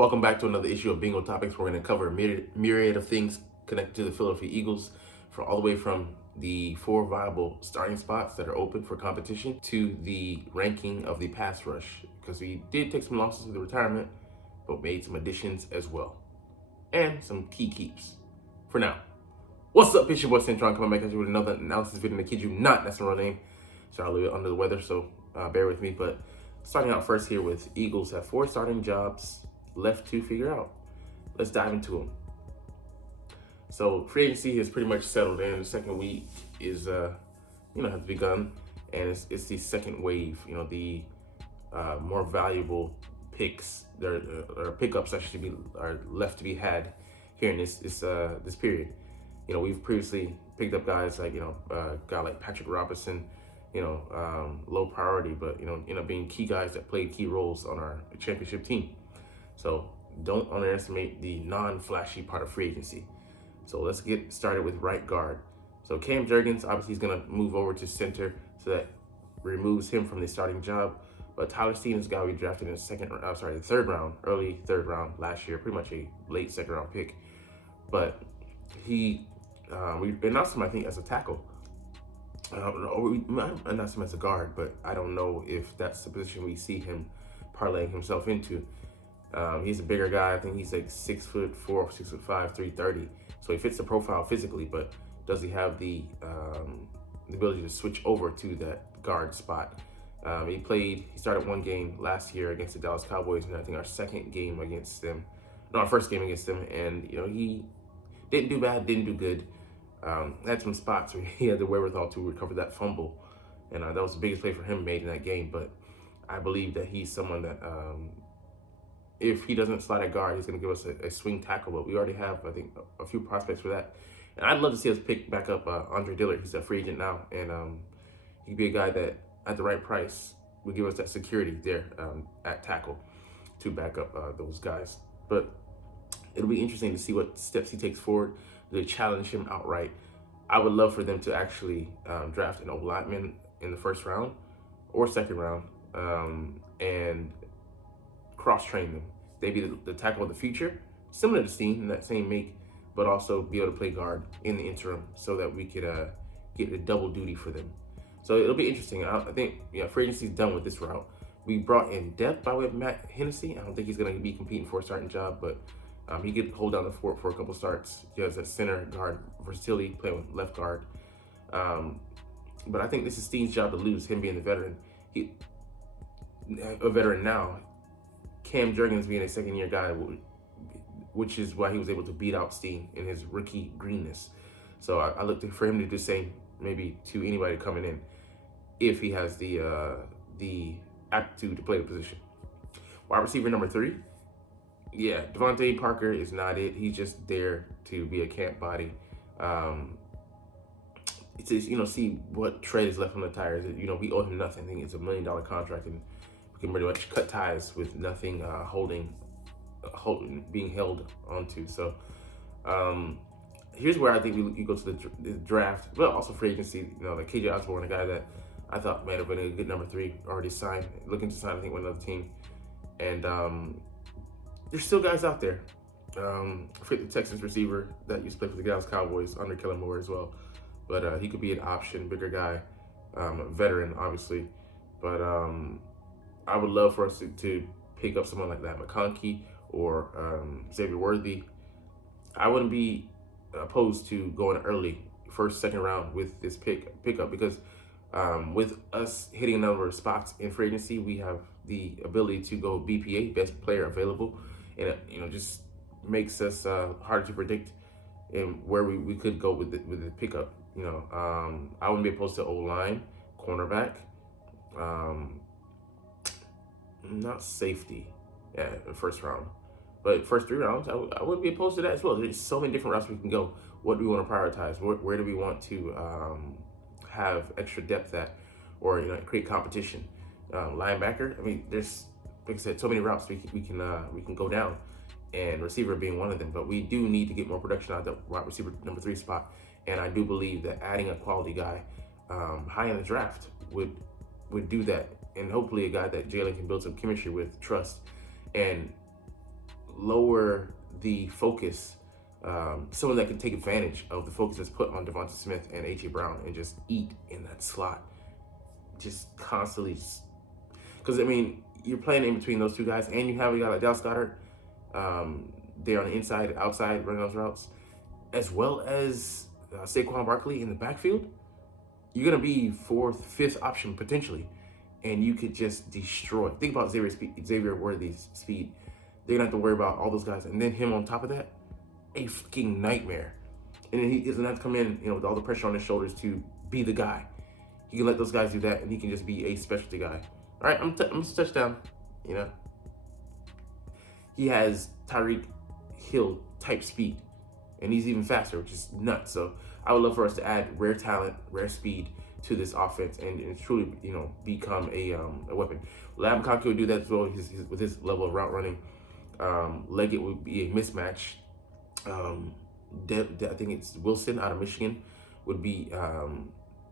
Welcome back to another issue of Bingo Topics. We're going to cover a myriad of things connected to the Philadelphia Eagles, for all the way from the 4 viable starting spots that are open for competition to the ranking of the pass rush, because we did take some losses with the retirement, but made some additions as well, and some key keeps. For now, what's up? It's your boy Cintron coming back at you with another analysis video. And I kid you not, that's my real name. So I'm a little bit under the weather, so bear with me. But starting out first here with Eagles have 4 starting jobs left to figure out. Let's dive into them. So free agency has pretty much settled in. The second week is has begun, and it's the second wave. The more valuable picks, there are pickups that should be are left to be had here in this period. We've previously picked up guys like a guy like Patrick Robinson, low priority, but end up being key guys that played key roles on our championship team. So don't underestimate the non-flashy part of free agency. So let's get started with right guard. So Cam Jurgens, obviously, he's going to move over to center, so that removes him from the starting job. But Tyler Steen is a guy we drafted in the third round, early third round last year, pretty much a late second round pick. But we announced him, I think, as a tackle. We might announce him as a guard, but I don't know if that's the position we see him parlaying himself into. He's a bigger guy. I think he's like 6'4", 6'5", 330. So he fits the profile physically, but does he have the ability to switch over to that guard spot? He started one game last year against the Dallas Cowboys, and I think our first game against them, and he didn't do bad, didn't do good. Had some spots where he had the wherewithal to recover that fumble, and that was the biggest play for him made in that game. But I believe that he's someone that, if he doesn't slide at guard, he's going to give us a swing tackle. But we already have, I think, a few prospects for that. And I'd love to see us pick back up Andre Dillard. He's a free agent now, and he'd be a guy that, at the right price, would give us that security there at tackle to back up those guys. But it'll be interesting to see what steps he takes forward to challenge him outright. I would love for them to actually draft an old lineman in the first round or second round and cross-train them. They'd be the tackle of the future, similar to Steen in that same make, but also be able to play guard in the interim so that we could get a double duty for them. So it'll be interesting. I think free agency's done with this route. We brought in depth by way of Matt Hennessy. I don't think he's going to be competing for a starting job, but he could hold down the fort for a couple starts. He has that center guard versatility, playing with left guard. But I think this is Steen's job to lose, him being the veteran. A veteran now. Cam Jurgens being a second-year guy, which is why he was able to beat out Steen in his rookie greenness. So I look for him to do the same, maybe to anybody coming in, if he has the aptitude to play the position. Wide receiver number 3. Yeah, Devontae Parker is not it. He's just there to be a camp body. To see what tread is left on the tires. We owe him nothing. I think it's $1 million contract, and we can pretty much cut ties with nothing being held onto. So here's where I think we go to the draft, but also free agency. Like KJ Osborne, a guy that I thought might have been a good number 3, already signed, looking to sign, I think, with another team. And there's still guys out there. The Texans receiver that used to play for the Dallas Cowboys under Kellen Moore as well. But he could be an option, bigger guy, veteran, obviously. But I would love for us to pick up someone like that, McConkey or Xavier Worthy. I wouldn't be opposed to going early, first, second round with this pickup, because with us hitting a number of spots in free agency, we have the ability to go BPA, best player available, and it just makes us harder to predict and where we could go with the pickup. I wouldn't be opposed to O-line, cornerback, not safety, first round. But first 3 rounds, I wouldn't be opposed to that as well. There's so many different routes we can go. What do we want to prioritize? Where do we want to have extra depth at, or create competition? Linebacker. I mean, there's, like I said, so many routes we can go down, and receiver being one of them. But we do need to get more production out of the wide receiver number 3 spot. And I do believe that adding a quality guy high in the draft would do that, and hopefully a guy that Jalen can build some chemistry with, trust, and lower the focus. Someone that can take advantage of the focus that's put on Devonta Smith and A.J. Brown and just eat in that slot. Just constantly. Because, I mean, you're playing in between those two guys, and you have a guy like Dallas Goedert there on the inside, outside, running those routes, as well as Saquon Barkley in the backfield. You're going to be fourth, fifth option potentially, and you could just destroy. Think about Xavier Worthy's speed. They're going to have to worry about all those guys. And then him on top of that, a fucking nightmare. And then he doesn't have to come in, with all the pressure on his shoulders to be the guy. He can let those guys do that, and he can just be a specialty guy. All right, I'm just touchdown. He has Tyreek Hill type speed, and he's even faster, which is nuts. So I would love for us to add rare talent, rare speed to this offense, and truly, become a weapon. Lab McConkey would do that as well with his level of route running. Leggett would be a mismatch. I think it's Wilson out of Michigan would be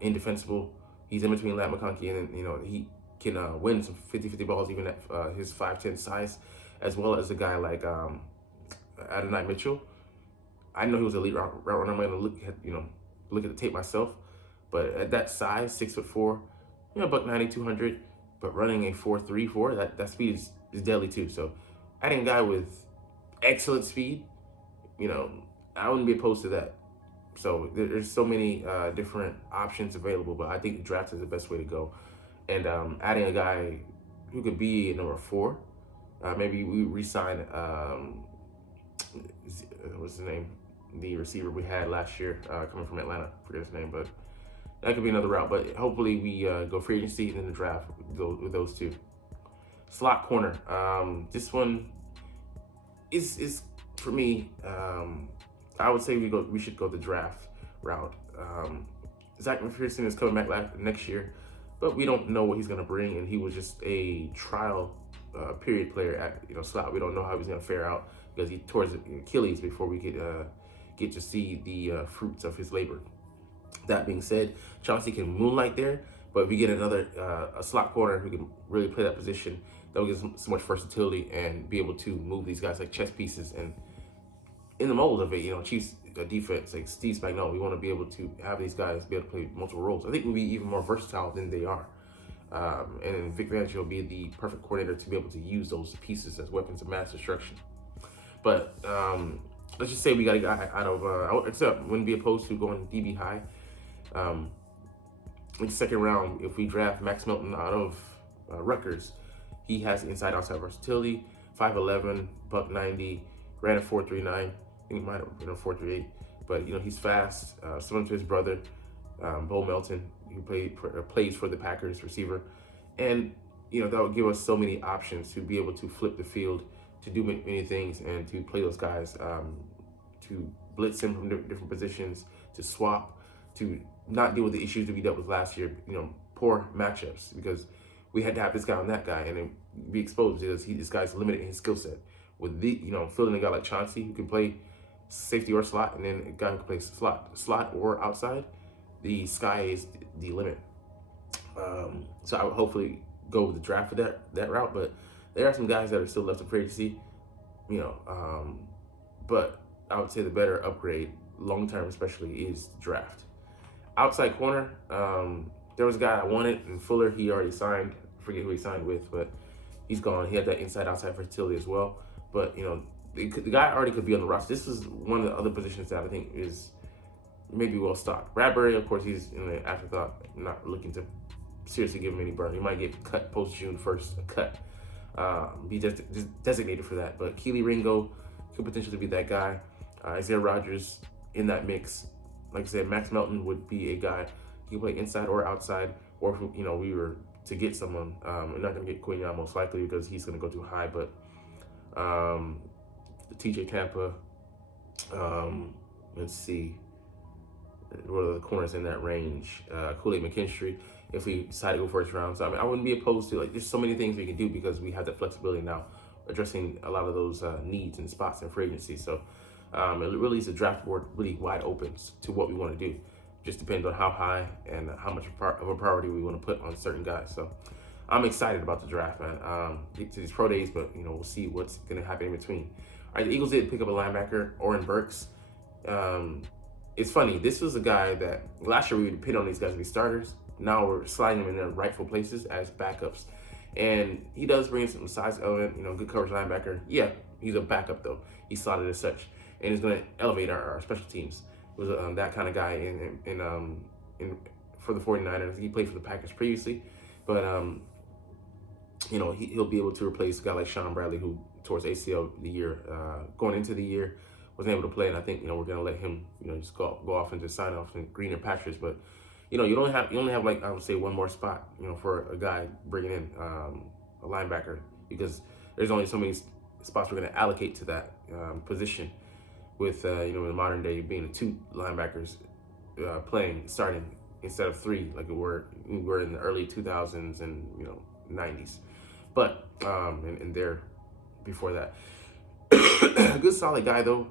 indefensible. He's in between Lab McConkey and he can win some 50-50 balls even at his 5'10" size, as well as a guy like Adonai Mitchell. I know he was an elite route runner. I'm gonna look at the tape myself, but at that size, 6'4", $190, 200, but running a 4.34, that speed is deadly too. So adding a guy with excellent speed, I wouldn't be opposed to that. So there's so many different options available, but I think the draft is the best way to go. And adding a guy who could be number 4, maybe we re-sign what's his name? The receiver we had last year coming from Atlanta. I forget his name, but that could be another route. But hopefully we go free agency and then the draft with those two. Slot corner. This one is for me. I would say we should go the draft route. Zach McPherson is coming back next year, but we don't know what he's going to bring, and he was just a trial period player at slot. We don't know how he's going to fare out because he tore his Achilles before we could get to see the fruits of his labor. That being said, Chauncey can moonlight there, but if we get another a slot corner who can really play that position, that will give so much versatility and be able to move these guys like chess pieces. And in the mold of it, Chiefs defense, like Steve Spagnuolo, we want to be able to have these guys be able to play multiple roles. I think we'll be even more versatile than they are. And Vic Fangio will be the perfect coordinator to be able to use those pieces as weapons of mass destruction. But let's just say we got a guy out of, I wouldn't be opposed to going DB high. In the second round, if we draft Max Melton out of Rutgers, he has inside-outside versatility, 5'11", $190, ran a 4.39. I think he might have been a 4.38, but he's fast. Similar to his brother, Bo Melton, who plays for the Packers receiver, and that would give us so many options to be able to flip the field, to do many things, and to play those guys, to blitz him from different positions, to swap, to not deal with the issues that we dealt with last year. Poor matchups because we had to have this guy on that guy, and then be exposed because this guy's limited in his skill set. With filling a guy like Chauncey who can play safety or slot, and then a guy who can play slot or outside, the sky is the limit. So I would hopefully go with the draft for that route, but there are some guys that are still left in free agency, but I would say the better upgrade, long term especially, is the draft. Outside corner, there was a guy I wanted in Fuller. He already signed. I forget who he signed with, but he's gone. He had that inside-outside versatility as well. But, the guy already could be on the roster. This is one of the other positions that I think is maybe well stocked. Bradbury, of course, he's in the afterthought, not looking to seriously give him any burn. He might get cut post-June 1st, a cut. Be just designated for that. But Keely Ringo could potentially be that guy. Isaiah Rodgers in that mix. Like I said, Max Melton would be a guy. He can play inside or outside. Or if we were to get someone, we're not going to get Quinion most likely because he's going to go too high. But TJ Tampa, let's see, what are the corners in that range? Kool-Aid McKinstry, if we decide to go first round. So I wouldn't be opposed to, there's so many things we can do because we have that flexibility now, addressing a lot of those needs and spots in free agency. So it really is the draft board really wide open to what we want to do. Just depends on how high and how much of a priority we want to put on certain guys. So I'm excited about the draft, man. Get to these pro days, but we'll see what's gonna happen in between. All right, the Eagles did pick up a linebacker, Oren Burks. Um, it's funny. This was a guy that last year we would pin on these guys to be starters. Now we're sliding them in their rightful places as backups, and he does bring some size element. Good coverage linebacker. Yeah, he's a backup though. He's slotted as such, and he's going to elevate our special teams. Was that kind of guy in for the 49ers. He played for the Packers previously, but he'll be able to replace a guy like Sean Bradley, who towards ACL the year going into the year wasn't able to play, and I think we're gonna let him just go off and just sign off in greener pastures. But you only have like I would say one more spot for a guy bringing in a linebacker, because there's only so many spots we're gonna allocate to that position. With in the modern day being two linebackers starting instead of three like we were in the early 2000s and 90s, but and there before that. A good solid guy though.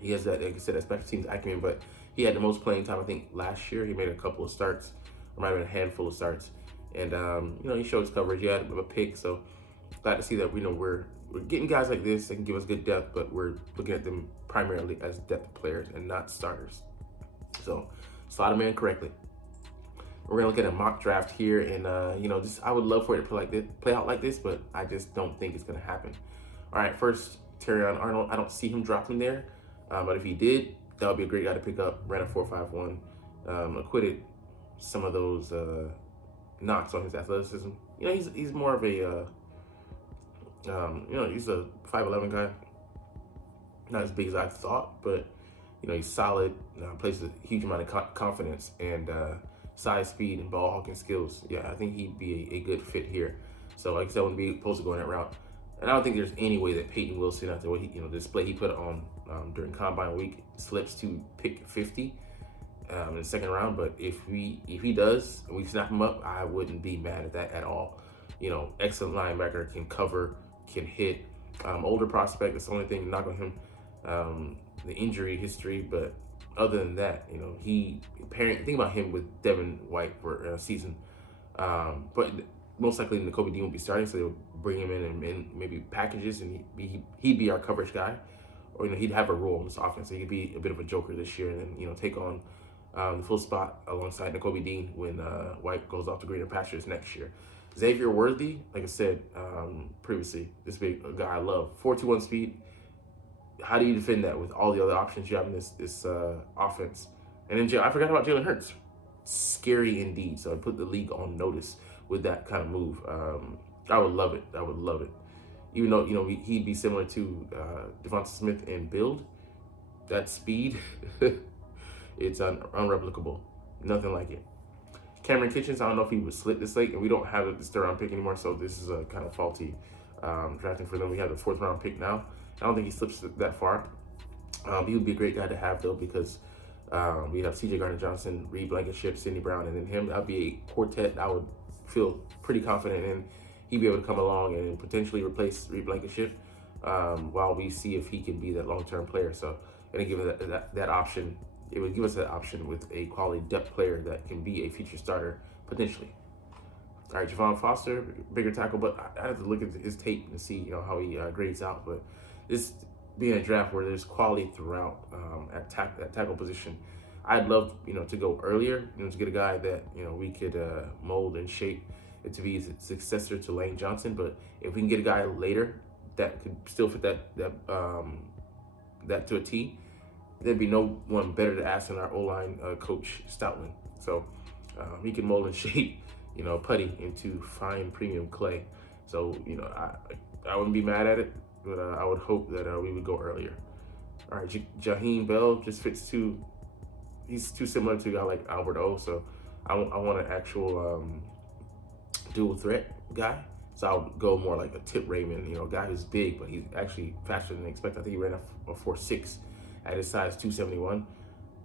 He has that, like I said, that special teams acumen, but he had the most playing time I think last year. He made a couple of starts, or might have been a handful of starts, and he showed his coverage. He had a pick, so glad to see that we're getting guys like this that can give us good depth, but we're looking at them primarily as depth players and not starters. So slot them in correctly. We're gonna look at a mock draft here, and I would love for it to play out like this, but I just don't think it's gonna happen. All right, first Terrion Arnold. I don't see him dropping there, but if he did, that would be a great guy to pick up. Ran a 4.51, acquitted some of those knocks on his athleticism. He's more of a he's a 5'11" guy. Not as big as I thought, but he's solid. Plays a huge amount of confidence and size, speed, and ball hawking skills. Yeah, I think he'd be a good fit here. So, like I said, I wouldn't be opposed to going that route. And I don't think there's any way that Peyton Wilson, after what the display he put on during Combine Week, slips to pick 50 in the second round. But if he does and we snap him up, I wouldn't be mad at that at all. Excellent linebacker, can cover, can hit. Older prospect. That's the only thing to knock on him. The injury history, but other than that, think about him with Devin White for a season. But most likely Nakobe Dean will be starting, so they'll bring him in maybe packages, and he'd be our coverage guy, or he'd have a role in this offense. So he could be a bit of a joker this year, and then take on the full spot alongside Nakobe Dean when White goes off to greener pastures next year. Xavier Worthy, like I said previously, this big guy I love. 4.21 speed. How do you defend that with all the other options you have in this offense? And then I forgot about Jalen Hurts. Scary indeed. So I put the league on notice with that kind of move. I would love it. I would love it. Even though he'd be similar to Devonta Smith in build, that speed, it's unreplicable. Nothing like it. Cameron Kitchens, I don't know if he was slip this late, and we don't have the third round pick anymore, so this is a kind of faulty drafting for them. We have the 4th round pick now. I don't think he slips that far. He would be a great guy to have though, because we have C.J. Gardner-Johnson, Reed Blankenship, Sidney Brown, and then him. That'd be a quartet I would feel pretty confident in. He'd be able to come along and potentially replace Reed Blankenship while we see if he can be that long-term player. So, and give that option. It would give us that option with a quality depth player that can be a future starter potentially. All right, Javon Foster, bigger tackle, but I have to look at his tape and see how he grades out. But this being a draft where there's quality throughout at tackle position, I'd love to go earlier, to get a guy that we could mold and shape it to be a successor to Lane Johnson. But if we can get a guy later that could still fit that to a T, there'd be no one better to ask than our O-line coach Stoutland. So he can mold and shape putty into fine premium clay. So I wouldn't be mad at it, but I would hope that we would go earlier. All right, Jaheim Bell just fits he's too similar to a guy like Albert O. So I want an actual dual threat guy. So I would go more like a Tip Raymond, a guy who's big, but he's actually faster than expected. I think he ran a 4.6 at his size, 271.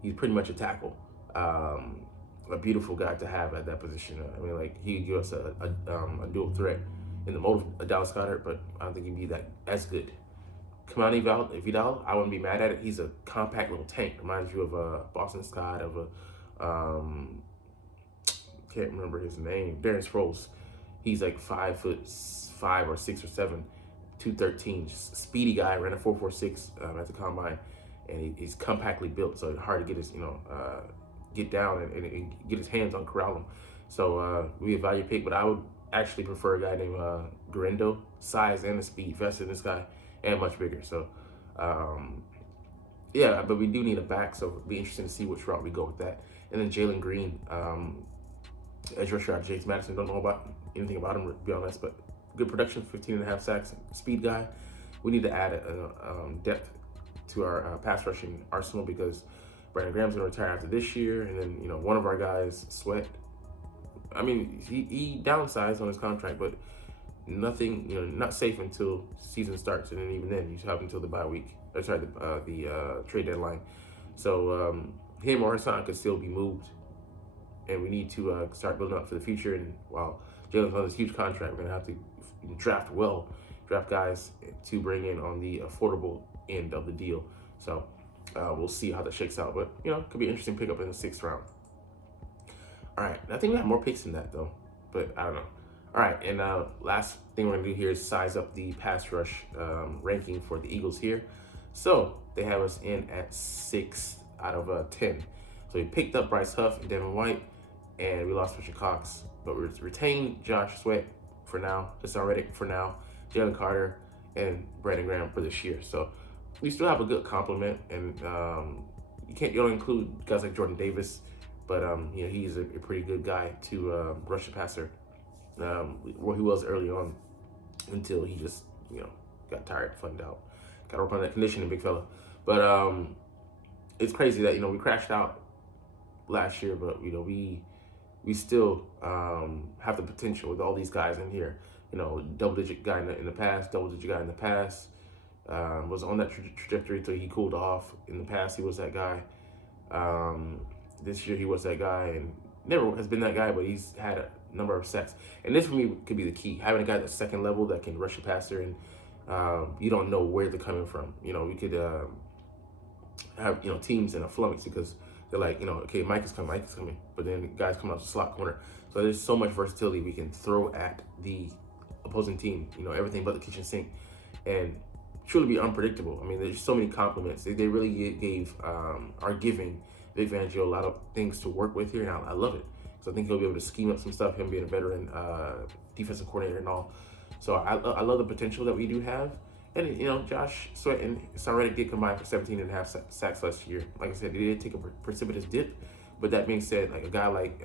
He's pretty much a tackle. A beautiful guy to have at that position. I mean, like, he could give us a dual threat in the mode of Dallas Goedert, but I don't think he'd be that as good. Kamani Vidal, I wouldn't be mad at it. He's a compact little tank. Reminds you of Boston Scott, of can't remember his name, Darren Sproles. He's like 5'5" or 6 or 7, 213, just speedy guy. Ran a 4.46 at the combine, and he's compactly built, so it's hard to get his get down and get his hands on, corral him. So we a value pick, but I would actually prefer a guy named Garendo. Size and the speed, faster than this guy, and much bigger. So yeah, but we do need a back, so it'll be interesting to see which route we go with that. And then Jalen Green, edge rusher out of James Madison. Don't know anything about him, to be honest, but good production, 15.5 sacks, speed guy. We need to add depth to our pass rushing arsenal because Brandon Graham's gonna retire after this year, and then one of our guys, Sweat. I mean, he downsized on his contract, but nothing, not safe until season starts, and then even then you have until the bye week. Or sorry, the trade deadline. So him or Hassan could still be moved, and we need to start building up for the future. And while Jalen's on this huge contract, we're gonna have to draft guys to bring in on the affordable end of the deal. So we'll see how that shakes out, but it could be an interesting pickup in the 6th round. All right, I think we have more picks than that though, but I don't know. All right, and last thing we're gonna do here is size up the pass rush ranking for the Eagles here. So they have us in at 6th out of 10. So we picked up Bryce Huff and Devin White, and we lost Richard Cox, but we retained Josh Sweat for now, Hassan Reddick for now, Jalen Carter, and Brandon Graham for this year. So we still have a good complement, and you don't include guys like Jordan Davis, but he's a pretty good guy to rush the passer. Well, he was early on until he just got tired, flattened out. Got to work on that conditioning, big fella. But it's crazy that we crashed out last year, but we still have the potential with all these guys in here. Double-digit guy in the past, double-digit guy in the past. Was on that trajectory until he cooled off. In the past, he was that guy. This year, he was that guy, and never has been that guy, but he's had a number of sacks. And this, for me, could be the key. Having a guy that's second level that can rush the passer, and you don't know where they're coming from. We could have, teams in a flummox because they're like, okay, Mike is coming. But then the guys coming out the slot corner. So there's so much versatility we can throw at the opposing team, everything but the kitchen sink. And truly be unpredictable. I mean, there's so many compliments. They really are giving Vic Fangio a lot of things to work with here, and I love it. So I think he'll be able to scheme up some stuff, him being a veteran defensive coordinator and all. So I love the potential that we do have. And, Josh Sweat and Hassan Reddick did combine for 17.5 sacks last year. Like I said, they did take a precipitous dip. But that being said, like a guy like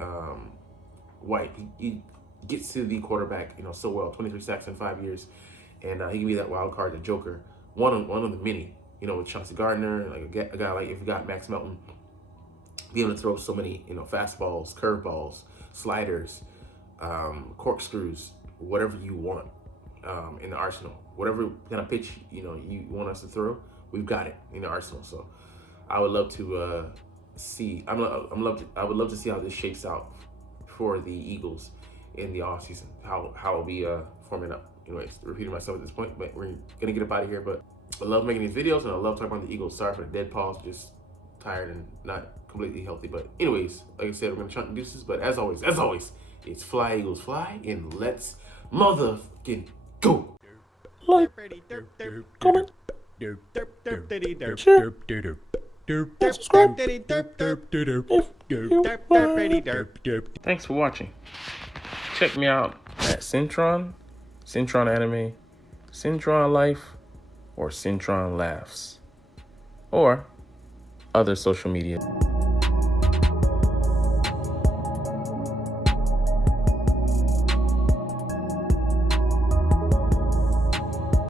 White, he gets to the quarterback, so well, 23 sacks in 5 years. And he can be that wild card, the Joker. One of the many, with Chauncey Gardner, like a guy like if you got Max Melton, be able to throw so many, fastballs, curveballs, sliders, corkscrews, whatever you want in the arsenal. Whatever kind of pitch, you want us to throw, we've got it in the arsenal. So I would love to see, I would love to see how this shakes out for the Eagles in the offseason, how it'll be forming up. It's repeating myself at this point, but we're gonna get up out of here. But I love making these videos, and I love talking about the Eagles. Sorry for the dead pause, just tired and not completely healthy. But anyways, like I said, we're gonna chunk the deuces. But as always, it's fly Eagles fly, and let's motherfucking go. Like, comment, share, and subscribe if you like. Thanks for watching. Check me out at Cintron Anime, Cintron Life, or Cintron Laughs, or other social media.